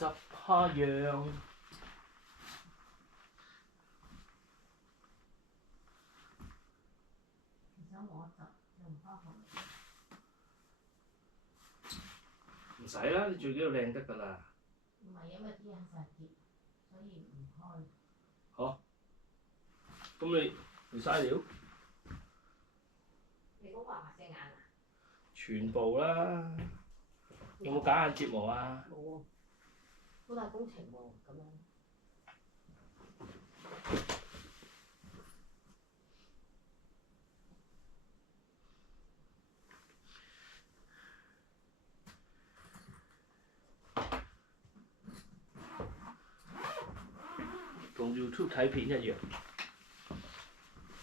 執下樣。其實我執用翻好。唔使啦，你最緊要靚得㗎啦。唔係因為啲人成日結，所以唔開。好，咁你嘥料？你講畫隻眼啊？全部啦。有冇假眼睫毛啊？冇喎，好大工程喎，咁樣。同 YouTube 睇片一樣。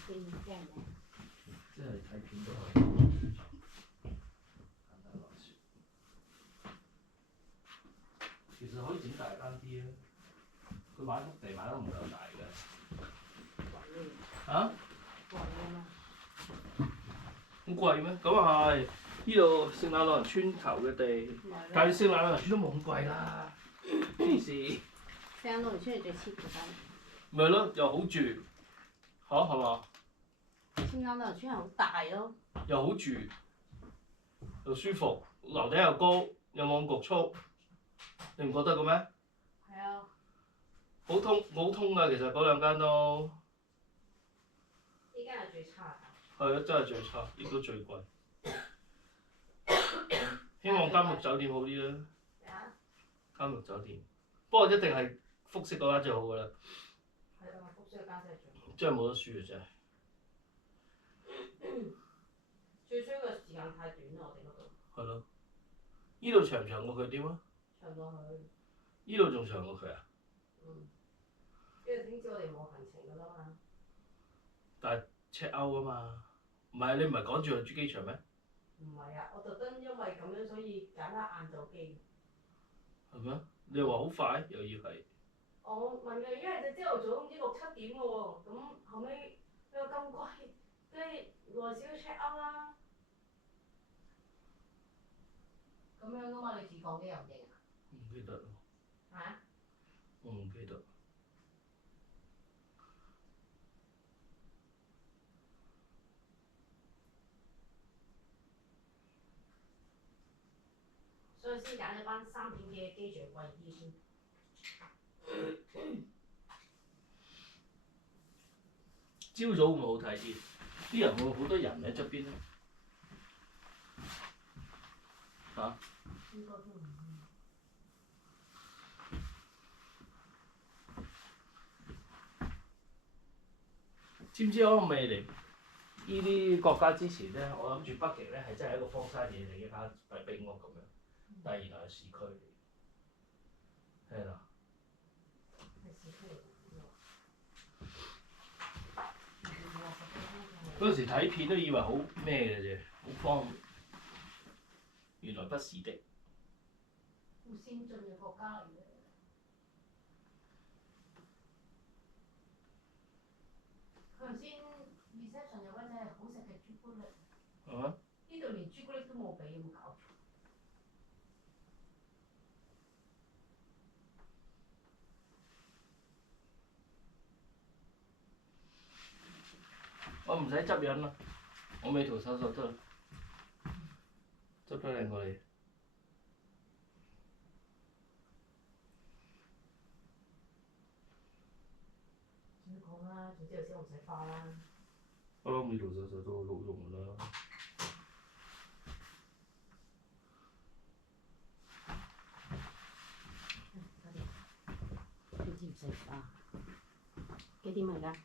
變即係咩？即係睇片都係簡單來說。其實可以整大單啲啊！佢買幅地買得唔夠大嘅。啊？貴啊嘛！咁貴咩？咁啊係，呢度聖誕老人村頭嘅地，但係聖誕老人村都冇咁貴啦。黐線！聖誕老人村係最 cheap 嘅間。咪係咯，又好住，嚇係嘛？聖誕老人村係好大咯。又好住，又舒服，樓頂又高，又冇咁局促，你唔覺得嘅咩？係啊。好通㗎，其實嗰兩間都。呢間係最差。係啊，真係最差，亦都最貴。希望監獄酒店好啲啦。咩啊？監獄酒店，不過一定係複式嗰間最好㗎啦。係啊，複式嗰間先係最好。真係冇得輸啊！真係。最衰嘅時間太短啦，我哋嗰度。係咯。呢度長唔長過佢點啊？長過佢。呢度仲長過佢啊？嗯。因為點知我哋冇行程㗎啦嘛。但係 check out 啊嘛，唔係你唔係趕住去珠機場咩？唔係啊，我特登因為咁樣，所以揀得晏晝機。係咩？你又話好快，又要係。我問佢，因為就朝頭早唔知6、7點嘅喎，咁後尾佢話咁貴，跟住耐少少 check out 啦。咁樣噶嘛？你自放機又唔認啊？唔記得咯。啊？我唔記得。所以先揀咗班3點幾嘅機仲貴啲先。朝早會唔會好睇啲？啲人會唔會好多人喺側邊咧？嚇？應該都唔會。知唔知我未嚟呢啲國家之前咧，我諗住北極咧係真係一個荒山野嶺一間冰屋咁樣，但係原來係市區嚟，係啦。係市區嚟㗎。嗰陣時睇片都以為好咩嘅啫，好荒，原來不是的。好先進嘅國家嚟嘅。佢頭先 reception 有間真係好食嘅朱古力。係嘛？呢度連朱古力都冇俾，有冇搞錯？我唔使執印啦，我美圖秀秀得啦，執得靚過你。唔好講啦，總之頭先我唔使花啦。不嬲美圖秀秀都好老用㗎啦。總之唔使花。幾點嚟㗎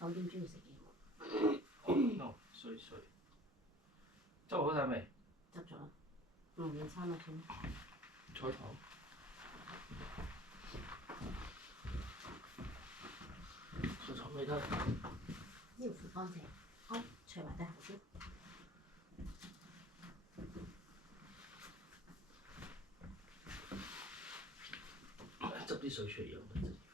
？9點鐘要食嘢。no 衰。執好晒未？執咗啦。午餐啦，算。菜頭。菜頭未得。呢條褲乾淨，好，除埋對鞋先。執啲水出嚟飲。